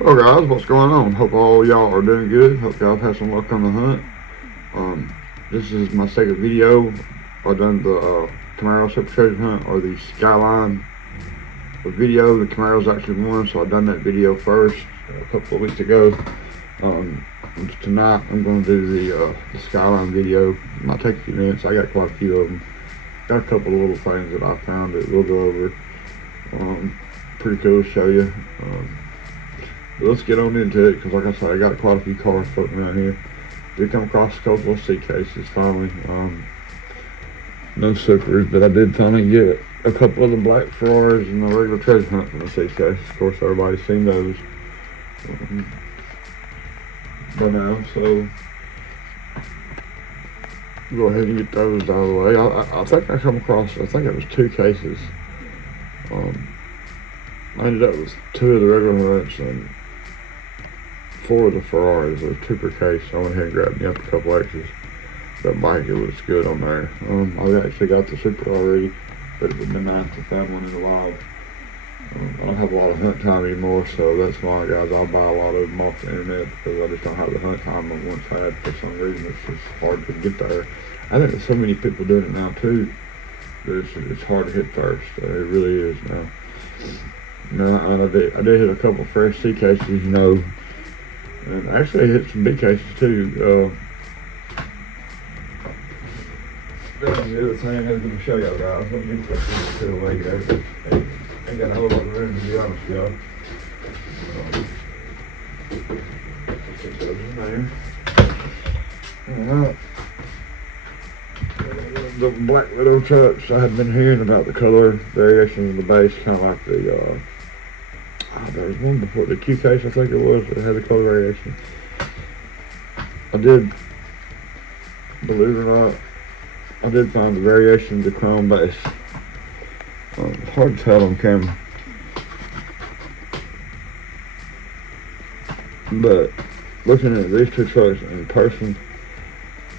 Well guys, what's going on? Hope all y'all are doing good. Hope y'all have had some luck on the hunt. This is my second video. I've done the Camaro Super Treasure Hunt or the Skyline video. The Camaro's actually won, so I've done that video first a couple of weeks ago. Tonight I'm going to do the Skyline video. It might take a few minutes. I got quite a few of them. Got a couple of little things that I found that we'll go over. Pretty cool to show you. But let's get on into it, because like I said, I got quite a few cars floating around here. We come across a couple of suitcases finally. No supers, but I did finally get a couple of the black Ferraris and the regular treasure hunt from the suitcase. Of course, everybody's seen those by now, so go ahead and get those out of the way. I think I come across, I think it was 2 cases. I ended up with 2 of the regular hunts and 4 of the Ferraris. There was 2 per case, so I went ahead and grabbed me up a couple extras. That bike, it looks good on there. I actually got the Super already, but it would have been nice to find one in the wild. I don't have a lot of hunt time anymore, so that's why, guys, I'll buy a lot of them off the internet, because I just don't have the hunt time I once had. For some reason, it's just hard to get there. I think there's so many people doing it now too that it's hard to hit first. It really is now. No, I did hit a couple of fresh C cases, you know, and actually I hit some B cases too. That's the other thing I was going to show y'all guys. Let me put this to the way there. Ain't got a whole lot of room, to be honest with y'all. Put those in there. Alright. The Black Widow trucks, I had been hearing about the color variations in the base, kind of like the, there was one before, the Q case I think it was, that had the color variation. I did, believe it or not, I did find the variation of the chrome base. It's hard to tell on camera, but looking at these 2 trucks in person,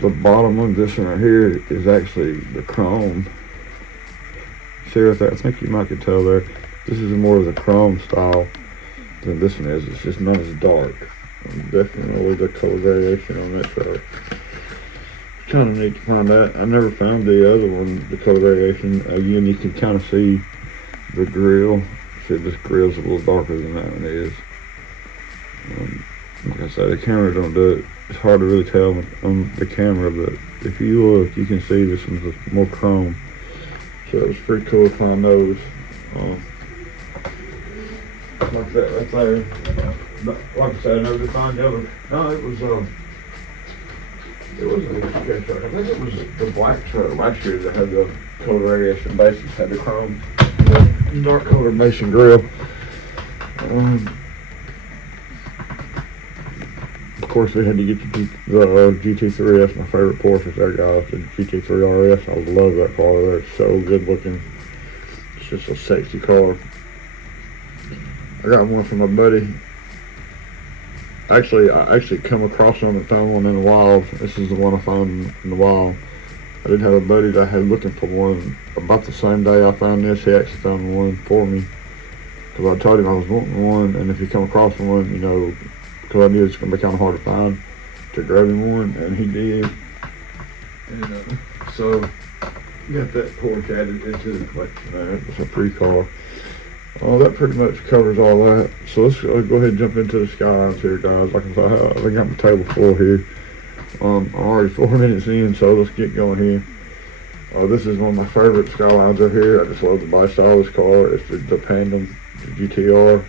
the bottom of this one right here is actually the chrome. See right there? I think you might can tell there. This is more of the chrome style than this one is. It's just not as dark. Definitely the color variation on that truck. Kind of neat to find that. I never found the other one, the color variation. Again, you can kind of see the grill. See, this grill's a little darker than that one is. Like I said, the camera don't do it. It's hard to really tell on the camera, but if you look, you can see this one's more chrome. So it was pretty cool to find those. Like that right there. Like I said, I never did find the other. No, it wasn't a good truck. I think it was the black truck last year that had the color variation bases, had the chrome, dark color base and grill. Of course, we had to get the GT3. That's my favorite Porsche there, guys. The GT3 RS. I love that car. They're so good looking. It's just a sexy car. I got one from my buddy. I actually come across one and found one in the wild. This is the one I found in the wild. I did have a buddy that I had looking for one about the same day I found this. He actually found one for me, because I told him I was wanting one, and if you come across one, you know, because I knew it's going to be kind of hard to find, to grab him one, and he did. And so got that Porsche added into the collection there. It's a free car. That pretty much covers all that. So let's go ahead and jump into the Skylines here, guys. Like I said, I got my table full here. I'm already 4 minutes in, so let's get going here. This is one of my favorite Skylines right here. I just love the lifestyle of this car. It's the Pandem, the GTR.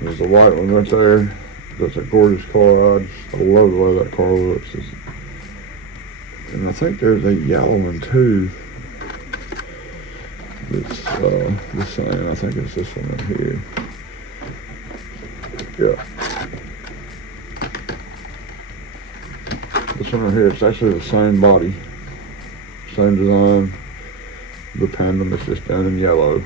There's the white one right there. That's a gorgeous car. I love the way that car looks. And I think there's a yellow one too. It's the same. I think it's this one right here. Yeah. This one right here, it's actually the same body, same design. The Pandem is just done in yellow.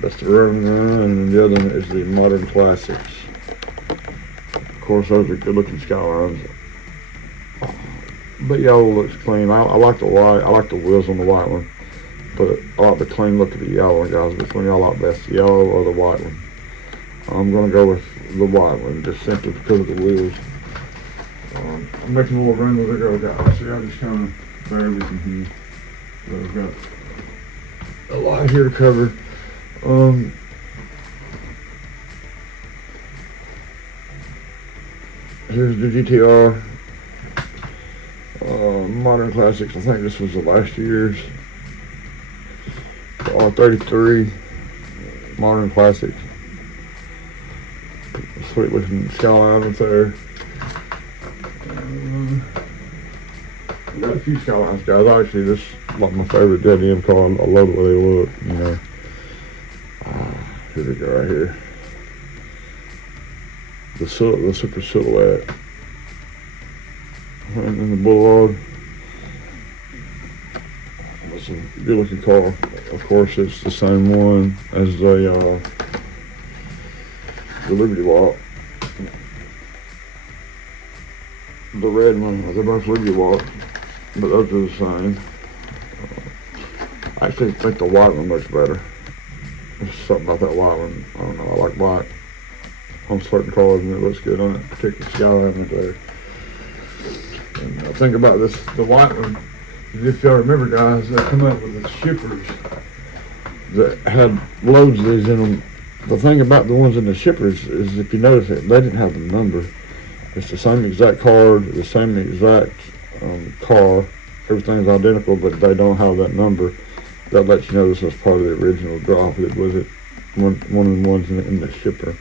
That's the Roman Run, and the other one is the Modern Classics. Of course, those are good looking Skylines. But yellow looks clean. I like the white. I like the wheels on the white one. But I like the clean look of the yellow one, guys. Which one y'all like best, the yellow or the white one? I'm going to go with the white one, just simply because of the wheels. I'm making a little run with it, guys. See, I just kind of barely can hear. But I've got a lot here to cover. Here's the GTR. Modern Classics. I think this was the last year's. The R33 Modern Classics. Sweet looking skyline up there. I've got a few skylines, guys. Actually, this is like my favorite JDM car. I love the way they look, you know. Here we go, right here. The super silhouette. And then the Boulevard. That's a good looking car. Of course, it's the same one as the Liberty Walk. The red one, they're both Liberty Walk, but those are the same. I actually think the white one looks better. There's something about that white one. I don't know, I like black on certain cars and it looks good on that particular skyline right there. And the thing about this, the white one, is if y'all remember, guys, they come up with the shippers that had loads of these in them. The thing about the ones in the shippers is, if you notice it, they didn't have the number. It's the same exact card, the same exact car. Everything's identical, but they don't have that number. That lets you know this was part of the original drop. It was one of the ones in the shipper.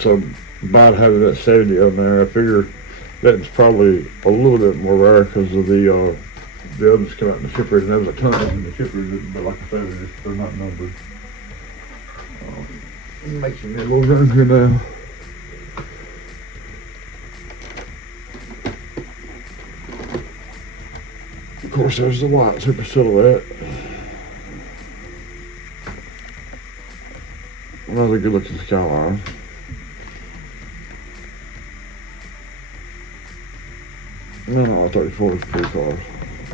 So by having that 70 on there, I figure that's probably a little bit more rare because of the others come out in the shippers, and there's a ton of them in the shippers, but like I said, they're not numbered. Making me a little run here now. Of course, there's the white super silhouette. Another good looking skyline. And then R34 is pretty cool.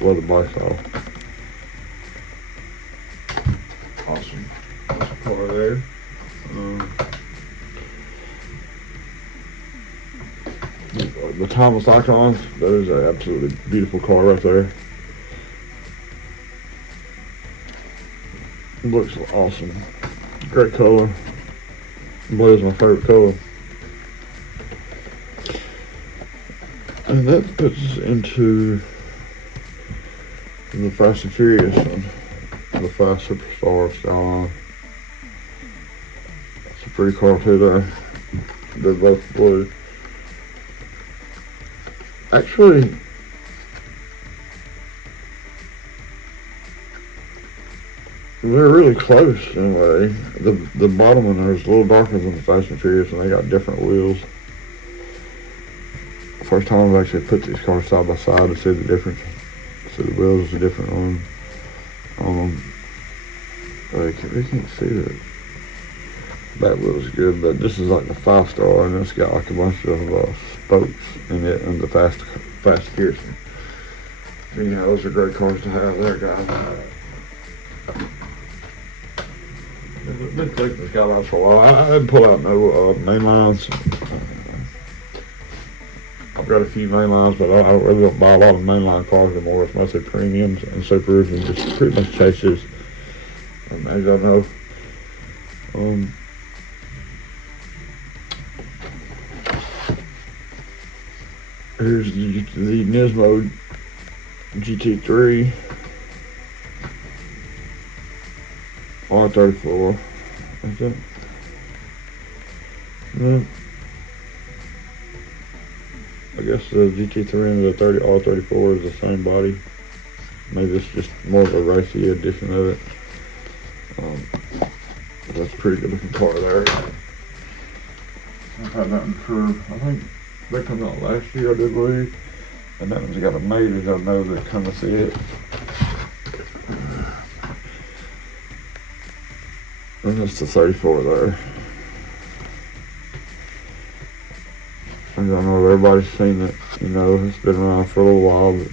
Love the bike style. Awesome. That's a car there. The timeless icons, that is an absolutely beautiful car right there. Looks awesome. Great color. Blue is my favorite color. And that puts us into the Fast and Furious one. The Fast Superstar Skyline. It's a pretty car too there. They're both blue. Actually, they're really close in a way. The bottom one there is a little darker than the Fast and Furious, and they got different wheels. First time I've actually put these cars side by side to see the difference. See the wheels are different on they can't see that. That wheel's good, but this is like the 5-star, and it's got like a bunch of spokes in it, and the Fast Furious. So, you know, those are great cars to have there, guys. I've been collecting skylines for a while. I didn't pull out no main lines. I've got a few main lines, but I really don't buy a lot of mainline cars anymore. It's mostly premiums and supers and just pretty much chases. As y'all know, here's the Nismo GT3 R34. That's it. I guess the GT3 and the R34 is the same body. Maybe it's just more of a racy edition of it. That's a pretty good looking car there. I've had that one for, I think they come out last year, I do believe. And that one's got a mate, as I know, that come to see it. And that's the 34 there. And I know everybody's seen it, you know, it's been around for a little while, but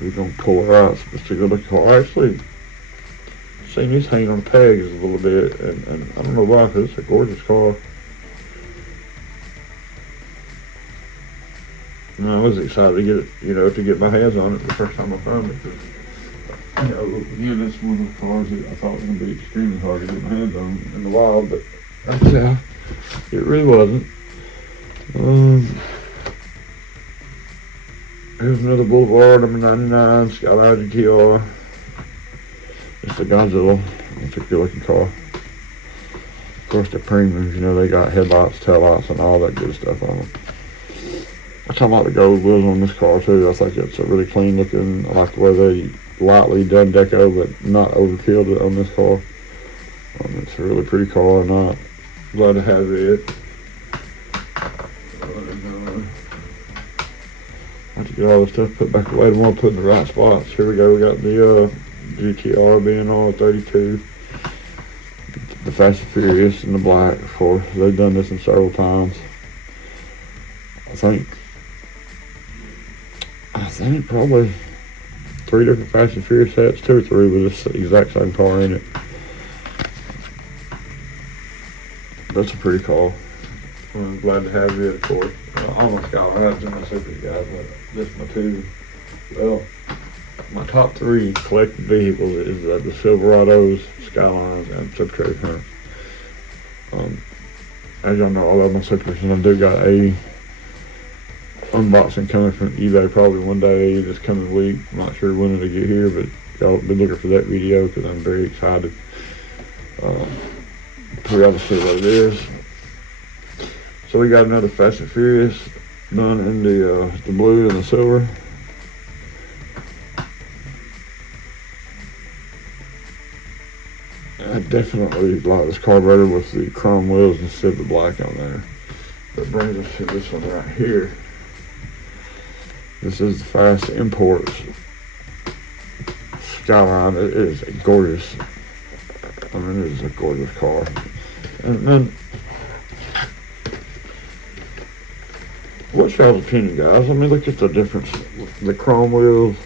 we're gonna pull her out. It's a good looking car. Actually, seen these hanging on pegs a little bit, and I don't know why, because it's a gorgeous car. And I was excited to get it, to get my hands on it the first time I found it. Cause, again, that's one of the cars that I thought was going to be extremely hard to get my hands on in the wild, but yeah, it really wasn't. Here's another Boulevard, number 99, Skyline GTR. It's a Godzilla. It's a good looking car. Of course, the premiums, they got headlights, taillights, and all that good stuff on them. I talk about the gold wheels on this car too. I think it's a really clean looking. I like the way they lightly done deco, but not overkilled it on this car. It's a really pretty car, and I'm glad to have it. I have to get all this stuff put back away. I want to put in the right spots. Here we go. We got the GTR being on 32. The Fast and Furious in the black, of course. They've done this in several times. I think probably 3 different Fast and Furious sets, 2 or 3 with this exact same car in it. That's a pretty car. I'm glad to have it, of course. Almost got one. That's my super guys, but just my 2. Well, my top 3 collected vehicles is the Silverados, Skylines, and Super Truck. As y'all know, I love my Supers, and I do got a unboxing coming from eBay probably one day this coming week. I'm not sure when it'll get here, but y'all be looking for that video because I'm very excited. We got to see what it is. So we got another Fast and Furious done in the blue and the silver. I definitely like this car better with the chrome wheels instead of the black on there. That brings us to this one right here. This is the Fast Imports Skyline. It is a gorgeous, it is a gorgeous car. And then, what's y'all's opinion, guys? Look at the difference. The chrome wheels,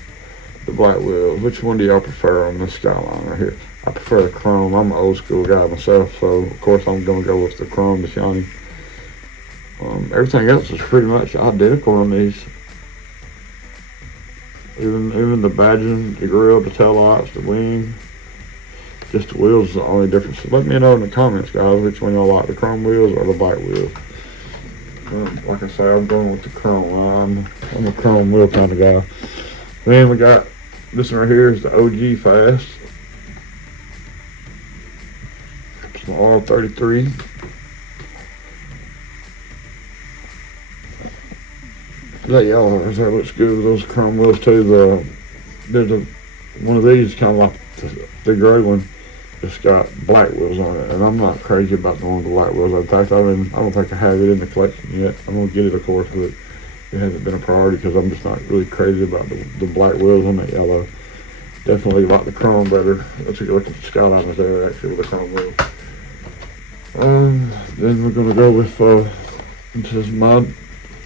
the black wheels. Which one do y'all prefer on this Skyline right here? I prefer the chrome. I'm an old school guy myself, so of course I'm going to go with the chrome, the shiny. Everything else is pretty much identical on these. Even the badging, the grill, the taillights, the wing. Just the wheels is the only difference. Let me know in the comments, guys, which one y'all like, the chrome wheels or the black wheels. Like I say, I'm going with the chrome. I'm a chrome wheel kind of guy. Then we got this one right here is the OG Fast. It's an R33. That yellow right there looks good with those chrome wheels too. There's one of these kind of like the gray one. It's got black wheels on it, and I'm not crazy about the one with the black wheels. In fact, I don't think I have it in the collection yet. I'm gonna get it, of course, but it hasn't been a priority because I'm just not really crazy about the black wheels on that yellow. Definitely like the chrome better. Let's take a look at the Skyline there actually with the chrome wheels. Then we're gonna go with this is my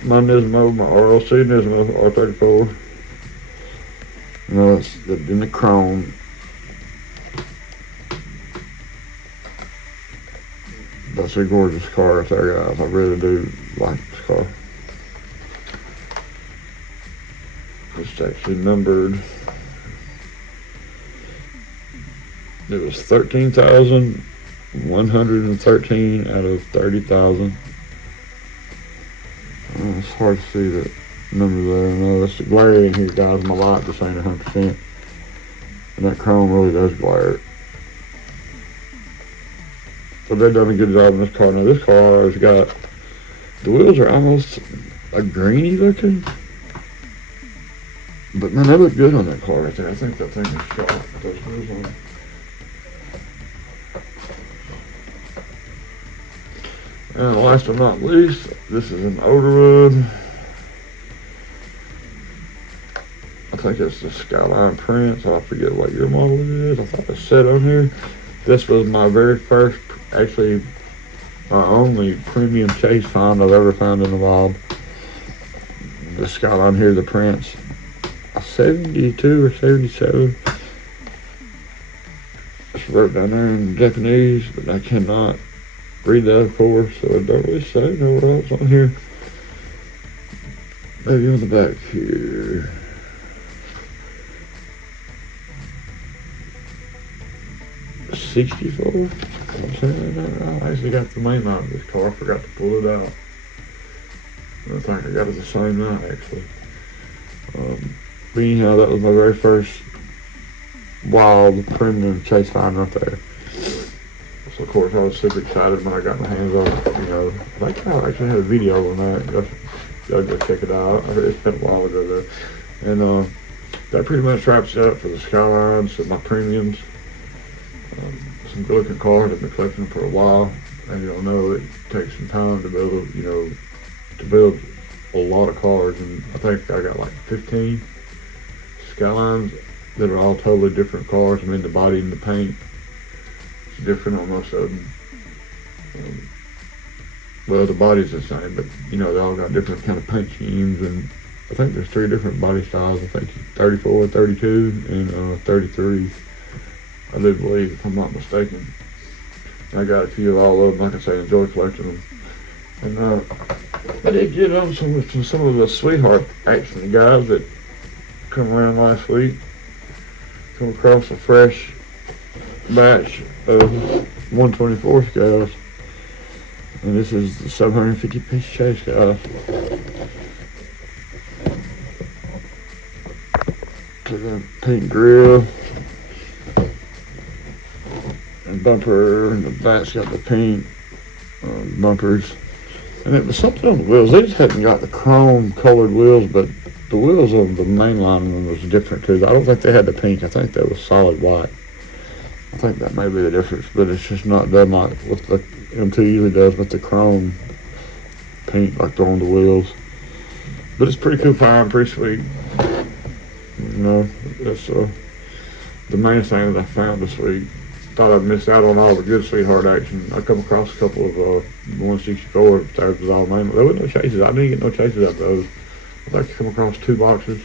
Nismo, my RLC Nismo R34. It's in the chrome. That's a gorgeous car right there, guys. I really do like this car. It's actually numbered. It was 13,113 out of 30,000. It's hard to see the number there. No, it's the glare in here, guys. My light just ain't 100%. And that chrome really does glare. So they've done a good job in this car. Now this car has got, the wheels are almost a greeny looking. But man, they look good on that car right there. I think that thing is shot with those wheels on. And last but not least, this is an autoworld. I think it's the Skyline print, so I forget what year model it is. I thought it said on here. This was my very first, actually my only premium chase find I've ever found in the wild. The Skyline here, the prints, a 72 or 77. It's wrote down there in Japanese, but I cannot read that, of course, so it don't really say nowhere else on here. Maybe on the back here. $64. I'm saying that. I actually got the main light of this car. I forgot to pull it out. I think I got it the same night, actually. But anyhow, that was my very first wild premium chase find right there. So of course I was super excited when I got my hands on it. You know, I think I actually had a video on that. Y'all go check it out. It's been a while ago though. And that pretty much wraps it up for the Skylines and my premiums. Some good looking cars. I've been collecting them for a while. And you all know it takes some time to build, you know, to build a lot of cars. And I think I got like 15 Skylines that are all totally different cars. I mean, the body and the paint is different on most of them. Well, the body's the same, but you know, they all got different kind of paint schemes, and I think there's 3 different body styles. I think 34, 32, and 33. I do believe, if I'm not mistaken. I got a few of all of them. Like I say, enjoy collecting them. And I did get on some of the sweetheart action guys that come around last week. Come across a fresh batch of 124 scales. And this is the 750 piece chase, guys. To the paint grill and bumper, and the back's got the paint bumpers. And it was something on the wheels. They just hadn't got the chrome colored wheels, but the wheels on the mainline one was different too. I don't think they had the pink. I think that was solid white. I think that may be the difference, but it's just not done like what the M2 usually does with the chrome paint like they're on the wheels. But it's pretty cool find, pretty sweet. You know, that's the main thing that I found this week. Thought I'd missed out on all the good sweetheart action. I come across a couple of 164 there was all main. There wasn't no chases. I didn't get no chases out of those. I think I come across 2 boxes.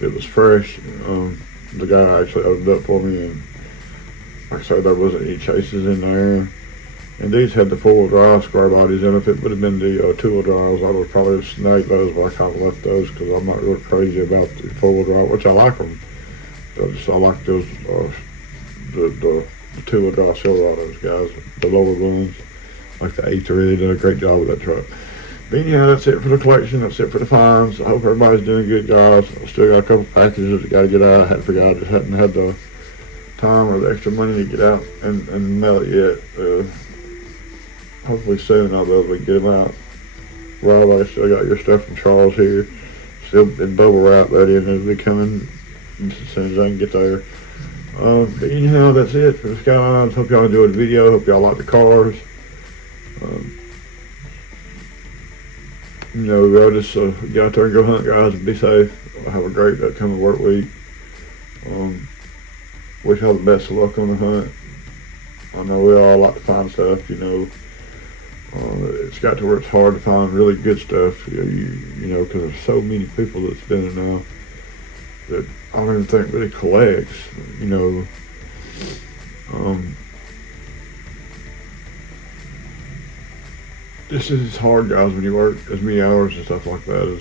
It was fresh. The guy actually opened up for me, and like I said, there wasn't any chases in there. And these had the 4-wheel drive square bodies in. If it would have been the 2-wheel drives, I would probably have snagged those, but I kind of left those because I'm not really crazy about the 4-wheel drive, which I like them. I like those, the 2-wheel drive Silverados, guys, the lower ones, like the A3. Did a great job with that truck. But anyhow, that's it for the collection. That's it for the finds. I hope everybody's doing good, guys. I still got a couple packages that got to get out. I had forgot. I just hadn't had the time or the extra money to get out and mail it yet. Hopefully soon I'll be able to get them out. Rob, I still got your stuff from Charles here. Still in bubble wrap ready, and it'll be coming as soon as I can get there. But anyhow, that's it for the Skylines. Hope y'all enjoyed the video. Hope y'all like the cars. You know, go just get out there and go hunt, guys, and be safe. Have a great upcoming work week. Wish y'all the best of luck on the hunt. I know we all like to find stuff, you know. It's got to where it's hard to find really good stuff, you know, because there's so many people that's doing it now that I don't even think really collects, you know. This is hard, guys, when you work as many hours and stuff like that.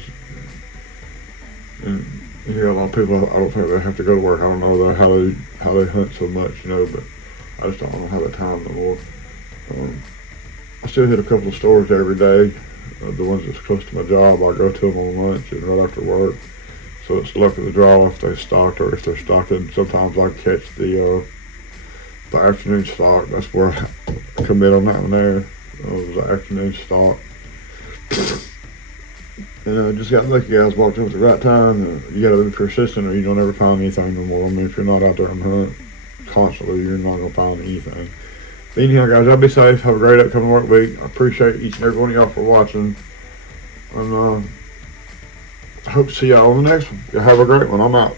And you hear a lot of people, I don't think they have to go to work. I don't know how they hunt so much, you know, but I just don't have the time no more. I still hit a couple of stores every day. The ones that's close to my job, I go to them on lunch and right after work. So it's luck of the draw if they stocked or if they're stocking. Sometimes I catch the afternoon stock. That's where I come in on that one there. It was the afternoon stock. And I just got lucky, guys. Walked up at the right time. You gotta be persistent or you don't ever find anything no more. I mean, if you're not out there on hunt constantly, you're not gonna find anything. But anyhow, guys, y'all be safe. Have a great upcoming work week. I appreciate each and every one of y'all for watching. And I hope to see y'all on the next one. Y'all have a great one. I'm out.